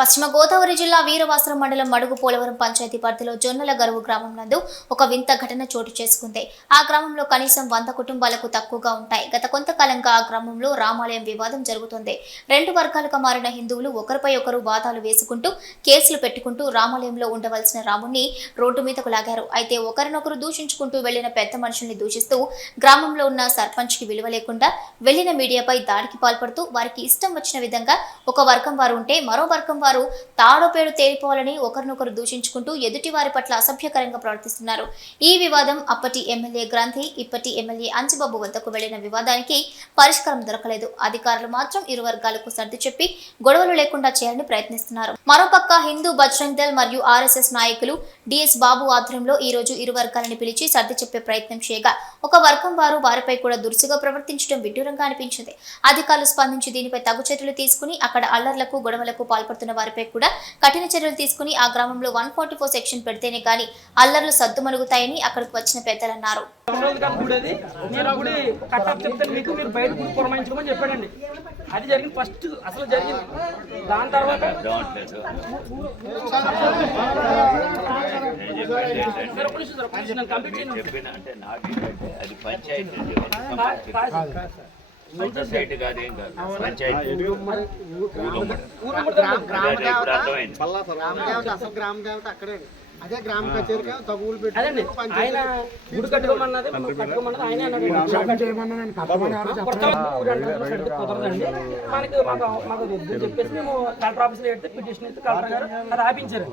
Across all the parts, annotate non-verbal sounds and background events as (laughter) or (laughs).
పశ్చిమ గోదావరి జిల్లా వీరవాసరం మండలం మడుగు పోలవరం పంచాయతీ పరిధిలో జొన్నల గరువు గ్రామం నందు ఒక వింత ఘటన చోటు చేసుకుంది. ఆ గ్రామంలో కనీసం వంద కుటుంబాలకు తక్కువగా ఉంటాయి. గత కొంతకాలంగా ఆ గ్రామంలో రామాలయం వివాదం జరుగుతుంది. రెండు వర్గాలుగా మారిన హిందువులు ఒకరిపై ఒకరు వాదాలు వేసుకుంటూ కేసులు పెట్టుకుంటూ రామాలయంలో ఉండవలసిన రాముణ్ణి రోడ్డు మీదకు లాగారు. అయితే ఒకరినొకరు దూషించుకుంటూ వెళ్ళిన పెద్ద మనుషుల్ని దూషిస్తూ గ్రామంలో ఉన్న సర్పంచ్కి విలువ లేకుండా వెళ్ళిన మీడియాపై దాడికి పాల్పడుతూ వారికి ఇష్టం వచ్చిన విధంగా ఒక వర్గం వారు ఉంటే మరో వర్గం వారు తాడో పేరు తేలిపోవాలని ఒకరినొకరు దూషించుకుంటూ ఎదుటి వారి పట్ల అసభ్యకరంగా ప్రవర్తిస్తున్నారు. ఈ వివాదం అప్పటి ఎమ్మెల్యే గ్రంథి ఇప్పటి ఎమ్మెల్యే అంచబాబు వద్దకు వెళ్ళిన వివాదానికి పరిష్కారం దొరకలేదు. అధికారులు మాత్రం ఇరు వర్గాలకు సర్ది చెప్పి గొడవలు లేకుండా చేయాలని ప్రయత్నిస్తున్నారు. మరోపక్క హిందూ బజరంగ్ దళ్ మరియు ఆర్ఎస్ఎస్ నాయకులు డిఎస్ బాబు ఆధ్వర్యంలో ఈ రోజు ఇరు వర్గాలను పిలిచి సర్ది చెప్పే ప్రయత్నం చేయగా ఒక వర్గం వారు వారిపై కూడా దురుసుగా ప్రవర్తించడం విడ్డూరంగా అనిపించింది. అధికారులు స్పందించి దీనిపై తగు చర్యలు తీసుకుని అక్కడ అల్లర్లకు గొడవలకు పాల్పడుతున్న వారిపై కూడా కఠిన చర్యలు తీసుకుని ఆ గ్రామంలో వన్ ఫార్టీ ఫోర్ సెక్షన్ పెడితేనే గాని అల్లర్లు సద్దుమణుగుతాయని అక్కడికి వచ్చిన కాదు గుడి అది. జరిగింది ఫస్ట్ అసలు జరిగింది. దాని తర్వాత కంప్లీట్ అది పంచాయతీ. సొసైటీ కాదు ఏం కాదు. పంచాయతీ. అసలు గ్రామ దేవత అక్కడే. అదే గ్రామ కచేరీకి తగులు పెట్టి గుడి కట్టుకోమన్నది కట్టుకోమన్నది ఆయన కుదరదండి. మనకి మాకు మాకు చెప్పేసి మేము కలెక్టర్ ఆఫీస్లో పెడితే పిటిషన్ అయితే కలెక్టర్ గారు అది ఆపించారు.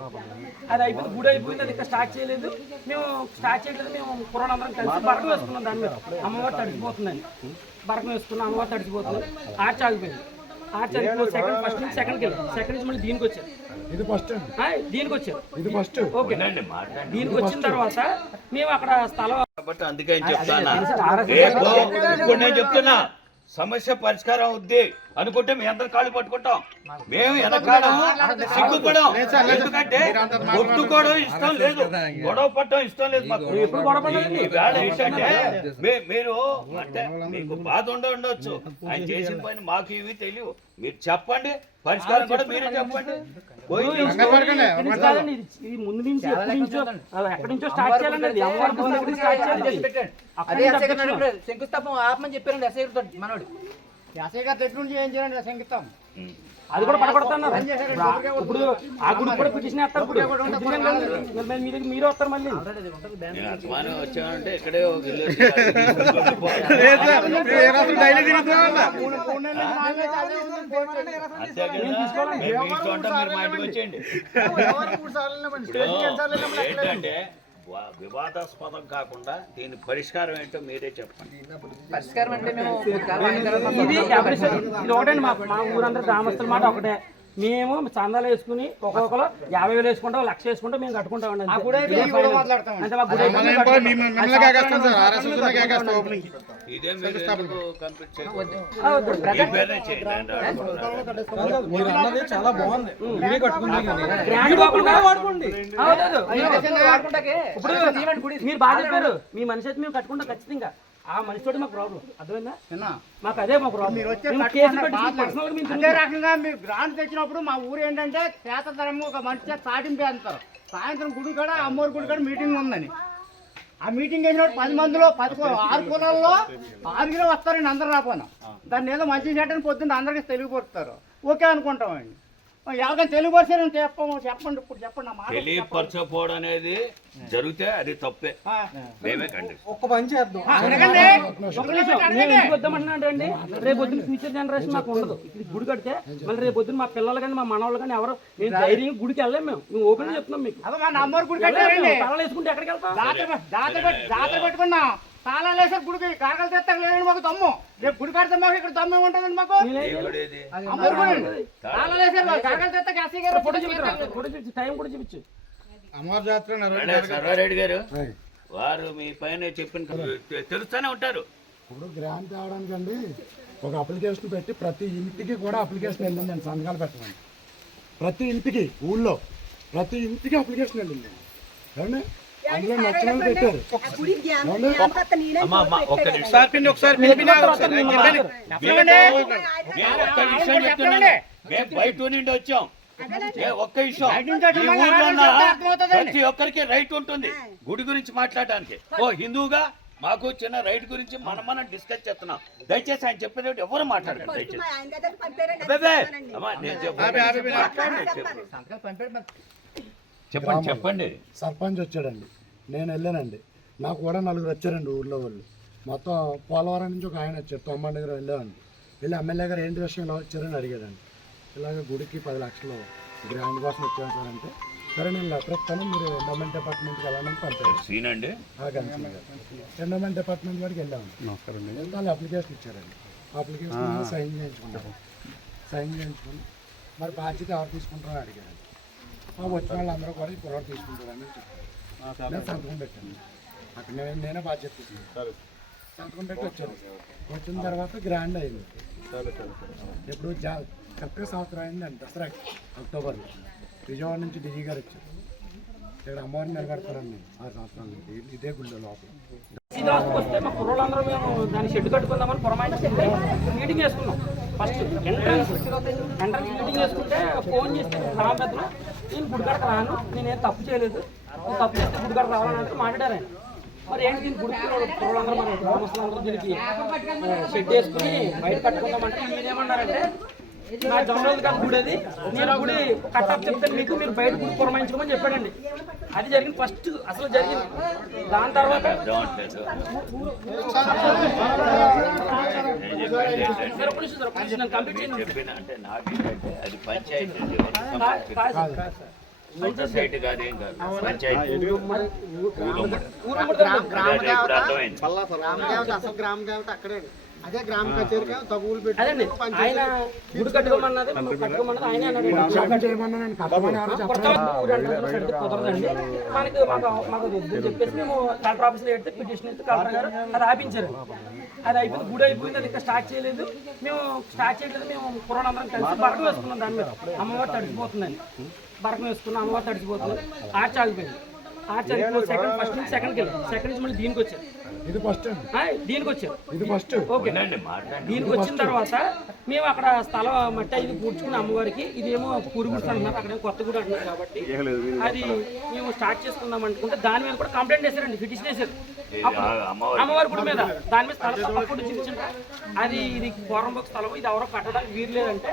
అది అయిపోయింది గుడి అయిపోయింది అది ఇంకా స్టార్ట్ చేయలేదు. మేము స్టార్ట్ చేయలేదు మేము పురాణ అందరం కలిసి బరకం వేసుకున్నాం దాని మీద. అమ్మవారు తడిచిపోతుందని బరకం వేసుకున్నాం అమ్మవారు తడిచిపోతుంది ఆర్చ్ ఆగిపోయింది ఆర్చ్ ఆగిపోయి సెకండ్ ఫస్ట్ నుంచి సెకండ్కి వెళ్ళాం సెకండ్ నుంచి మళ్ళీ దీనికి వచ్చారు ఇది ఫస్ట్ దీనికి వచ్చారు ఇది ఫస్ట్ ఓకే దీనికి వచ్చిన తర్వాత మేము అక్కడ స్థలం కాబట్టి అందుకే నేను చెప్తానా రేపు ఇప్పుడు నేను చెప్తున్నా సమస్య పరిష్కారం అవుద్ది అనుకుంటే మీ అందరం కాళ్ళు పట్టుకుంటాం. మేము వెనకాలం సిగ్గుపడం ఎందుకంటే కొట్టుకోవడం ఇష్టం లేదు. గొడవ పట్టడం ఇష్టం లేదు ఏంటంటే మీ- మీరు అంటే మీకు బాధ ఉండ ఉండొచ్చు. ఆయన చేసిన పని మాకు ఇవి తెలియవు. మీరు చెప్పండి. పరిష్కారం కూడా మీరే చెప్పండి. ముందు నుంచి ఎక్కడి నుంచో స్టార్ట్ చేయాలండి. స్టార్ట్. శంకుస్థాపన ఆపమని చెప్పారండి ఎస్ఐ మనోడు. ఎస్ఐ గారి దగ్గర నుంచి ఏం చేయండి సంగీతం అది కూడా పడగొడుతున్నారు. ఇప్పుడు ఆ గుడి కూడా పిటిషన్ వేస్తారు ఇప్పుడు. మరి వస్తారు మళ్ళీ. వచ్చామంటే ఇక్కడే (laughs) వివాదాస్పదం కాకుండా దీని పరిష్కారం ఏంటో మీరే చెప్పండి. పరిష్కారం అంటే మేము ఒకటే. మేము చందాలు వేసుకుని ఒక్కొక్కరు యాభై వేలు వేసుకుంటాం లక్ష వేసుకుంటాం మేము కట్టుకుంటాం. చాలా బాగుంది. ఇప్పుడు. మీరు బాగా చెప్పారు. మీ మనిషి అయితే మేము కట్టుకుంటాం ఖచ్చితంగా. ఆ మనిషితోటి మాకు ప్రాబ్లం అర్థమైందా? మాకు అదే మా ప్రాబ్లం మేము అదే రకంగా మీరు గ్రాంట్ తెచ్చినప్పుడు మా ఊరు ఏంటంటే చేతతరం ఒక మనిషి సాటింపు వేస్తారు సాయంత్రం గుడి కాడ అమ్మోరు గుడి కాడ మీటింగ్ ఉందని. ఆ మీటింగ్ వేసినప్పుడు పది మందిలో పది ఆరు కులాల్లో ఆరుగురే వస్తారండి అందరు రాపోయినా దాన్ని ఏదో మంచి చెడ్డని పొద్దున్న అందరికీ తెలియపరుస్తారు ఓకే అనుకుంటామండి ఎవరికైనా తెలియపరిచారని చెప్పము చెప్పండి ఇప్పుడు చెప్పండి తెలియపరచకపోవడం అనేది జరిగితే అది తప్పే. మేమే ఒక్క పని చేద్దాం. అండి రేపు పొద్దున్న ఫ్యూచర్ జనరేషన్ మాకు ఉండదు. గుడి కడితే మళ్ళీ రేపు పొద్దున్న మా పిల్లలు కానీ మా మనవాళ్ళు కానీ ఎవరు మేము ధైర్యం గుడికి వెళ్ళలేము మేము. మేము ఓపెన్ చెప్తున్నాం మీకు. అదో మన అమ్మోరు గుడి కట్టారండి తలలు వేసుకుంటే ఎక్కడికి వెళ్తాం? జాతర జాతర పెట్టుకున్నాం. తాళాలు వేసారు గుడికి కాకలు తెత్తకు లేదండి మాకు దమ్ము. రేపు గుడి కడితే మాకు ఇక్కడ దమ్ము ఉంటుందండి మాకు? అమ్మోరు అండి. తాళాలు వేసారు కాకలు తెత్తకి ఎస్సీ గారు ఫోటో చూపించరా? ఫోటో చూపించు టైం కూడా చూపించు. అమ్మవారి జాతర సర్వారెడ్డి గారు. వారు మీ పైన చెప్పిన తెలుస్తూనే ఉంటారు. ఇప్పుడు గ్రాంట్ తేవడానికండి ఒక అప్లికేషన్ పెట్టి ప్రతి ఇంటికి కూడా అప్లికేషన్ వెళ్ళిందండి సంతకాలు పెట్టమని. ప్రతి ఇంటికి ఊళ్ళో ప్రతి ఇంటికి అప్లికేషన్ వెళ్ళింది. ఏమండి? బయట నుండి వచ్చాం. ఒక్క విషయం. ప్రతి ఒక్కరికి రైట్ ఉంటుంది. గుడి గురించి మాట్లాడడానికి. ఓ హిందువుగా మాకు చిన్న రైట్ గురించి మనం మనం డిస్కస్ చేస్తున్నాం. దయచేసి ఆయన చెప్పేది ఎవరు దయచేసి. మరి. చెప్పండి చెప్పండి. సర్పంచ్ వచ్చాడండి. నేను వెళ్ళానండి. నాకు కూడా నలుగురు వచ్చారండి ఊర్లో వాళ్ళు. మొత్తం పోలవరం నుంచి ఒక ఆయన వచ్చారు తొమ్మిది దగ్గర వెళ్ళామండి. వెళ్ళి ఎమ్మెల్యే గారు ఏంటి విషయం ఇలా వచ్చారని అడిగాడండి. ఇలాగ గుడికి పది లక్షలు గ్రాండ్ కోసం వచ్చాను సార్ అంటే సరే నేను లెటర్ ఇస్తాను మీరు ఎండోమెంట్ డిపార్ట్మెంట్కి వెళ్ళాలని పంపారు. సీన్ అండి. ఆ గంటల గారు. ఎండోమెంట్ డిపార్ట్మెంట్ వాడికి వెళ్ళాము నమస్కారం అండి. వాళ్ళు అప్లికేషన్ ఇచ్చారండి. అప్లికేషన్ మీద సైన్ చేయించుకుంటారు సైన్ చేయించుకుని మరి బాధ్యత ఎవరు తీసుకుంటారని అడిగారండి. ఆ వచ్చిన వాళ్ళందరూ కూడా ఈ కుర్రాడు తీసుకుంటారని చెప్పారు. నేను సంతకం పెట్టాను. అక్కడ నేను నేనే బాధ్యత తీసుకున్నాను. సంతకం పెట్టి వచ్చాను. వచ్చిన తర్వాత గ్రాండ్ అయింది. ఇప్పుడు జా కరెక్ట్గా సంవత్సరం అయిందండి దసరా అక్టోబర్లో. విజయవాడ నుంచి డిజీ గారు వచ్చారు. ఇక్కడ అమ్మవారిని నిలబెడతారండి ఆరు సంవత్సరాల నుంచి. ఇదే గుళ్ళో లోపల. వస్తే మా కుర్రోళ్ళందరూ మేము దాన్ని షెడ్ కట్టుకుందామని పురమాయించి మీటింగ్ చేసుకున్నాం ఫస్ట్ ఎంట్రన్స్ ఎంట్రన్స్ మీటింగ్ చేసుకుంటే ఫోన్ చేస్తే పెద్దలు నేను గుడికాడకు రాను నేనేం తప్పు చేయలేదు. తప్పు చేస్తే గుడికాడ రావాలని అంటే మాట్లాడారు ఆయన మరి ఏంటి దీనికి గుడికి కుర్రోళ్ళందరూ మన గ్రామస్తులందరూ దీనికి షెడ్ వేసుకుని బయట కట్టుకుందామంటే మీరేమన్నారంటే నా జనరల్ కాదు గుడి అది నేను గుడి కట్టప్ చెప్తే మీకు మీరు బయట గుడి పురమాయించుకోమని చెప్పాడండి. అది జరిగింది ఫస్ట్ అసలు జరిగింది. దాని తర్వాత కంప్లీట్ సొసైటీ కాదు ఏం కాదు. పంచాయతీ. అసలు గ్రామ దేవత అక్కడే. అదే గ్రామ కచేరీకి తగులు కుదరదండి మనకి మాకు చెప్పేసి మేము కలెక్టర్ ఆఫీస్లో పెడితే పిటిషన్ అయితే కలెక్టర్ గారు అది ఆపించారు అది అయిపోయింది గుడి అయిపోయింది అది ఇంకా స్టార్ట్ చేయలేదు. మేము స్టార్ట్ చేయలేదు మేము పురాణం కలిసి బరకం వేసుకున్నాం దాని మీద. అమ్మవారు తడిచిపోతుందని బరకం వేసుకున్నాం అమ్మవారు తడిచిపోతుంది ఆ ఆగిపోయింది సెకండ్ ఫస్ట్ నుంచి సెకండ్కి వెళ్ళి సెకండ్ నుంచి మళ్ళీ దీనికి వచ్చారు. ఇది ఫస్ట్ దీనికి వచ్చారు. ఇది ఫస్ట్ ఓకే. దీనికి వచ్చిన తర్వాత మేము అక్కడ స్థలం మట్టి ఇది పూడ్చుకున్న అమ్మవారికి ఇదేమో పురుగుడు అంటున్నారు. అక్కడ కొత్త గుడి అంటున్నారు కాబట్టి అది మేము స్టార్ట్ చేసుకుందాం అనుకుంటే దాని మీద కూడా కంప్లైంట్ చేశారండి పిటిషన్ చేశారు. అప్పుడు అమ్మవారి అమ్మవారి గుడి మీద దాని మీద స్థలం అది ఇది పూర్వంబోక్ స్థలం ఇది ఎవరో కట్టడానికి వీలు లేదంటే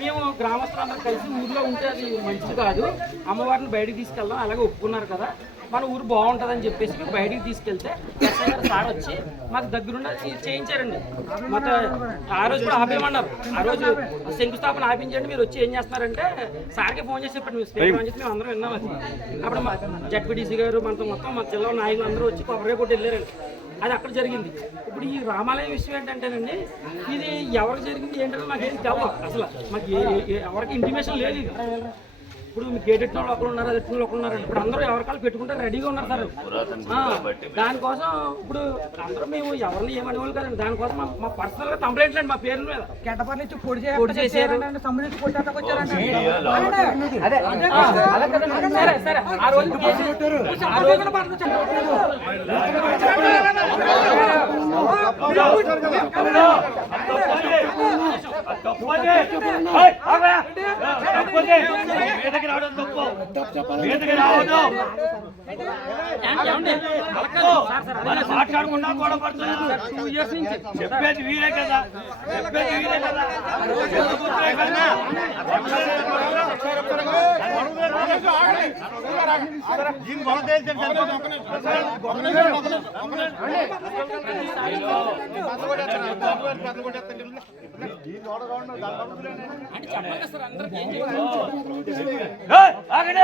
మేము గ్రామస్తులందరూ కలిసి ఊర్లో ఉంటే అది మంచిది కాదు. అమ్మవారిని బయటికి తీసుకెళ్దాం అలాగే ఒప్పుకున్నారు కదా. మన ఊరు బాగుంటుందని చెప్పేసి మేము బయటికి తీసుకెళ్తే ఎస్ఐ గారు సార్ వచ్చి మాకు దగ్గరుండి చేయించారండి. మొత్తం ఆ రోజు కూడా ఆపేయమన్నారు. ఆ రోజు శంకుస్థాపన ఆపించండి మీరు వచ్చి ఏం చేస్తున్నారంటే సార్కి ఫోన్ చేసి చెప్పండి మీరు స్పీకర్ అని చెప్పి మేము అందరం విన్నాం అది. అప్పుడు మా జడ్పీటీసీ గారు మనతో మొత్తం మా జిల్లా నాయకులు అందరూ వచ్చి కొబ్బరి కొట్టి వెళ్ళారండి. అది అక్కడ జరిగింది. ఇప్పుడు ఈ రామాలయం విషయం ఏంటంటేనండి ఇది ఎవరికి జరిగింది ఏంటంటే నాకు ఏం తెలియదు అసలు. మాకు ఎవరికి ఇంటిమేషన్ లేదు ఇది. ఇప్పుడు మీకు గేట్ ఎట్టిన వాళ్ళు ఒకరు ఉన్నారు అది ఎట్టిన వాళ్ళు ఒకరు ఉన్నారు ఇప్పుడు అందరూ ఎవరికాలు పెట్టుకుంటే రెడీగా ఉన్నారు సార్ దానికోసం ఇప్పుడు అందరూ మేము ఎవరిని ఏమనేవాళ్ళు కదండి దానికోసం మా- పర్సనల్గా కంప్లైంట్ అండి మా పేర్ల మీద గడ్డపల్లి నుంచి పొడి పొడి చేశారు సంబంధించి కొట్టాక వచ్చారంట మాట్లాడకుండా కూడా పడుతుంది టూ ఇయర్స్ నుంచి చెప్పేది వీరే కదా చెప్పేది వీరే కదా దీని ఉద్రేకన్నా? గొడవ తేల్చి అంటే చెప్పండి సార్ అందరికి ఏం ఆగండి.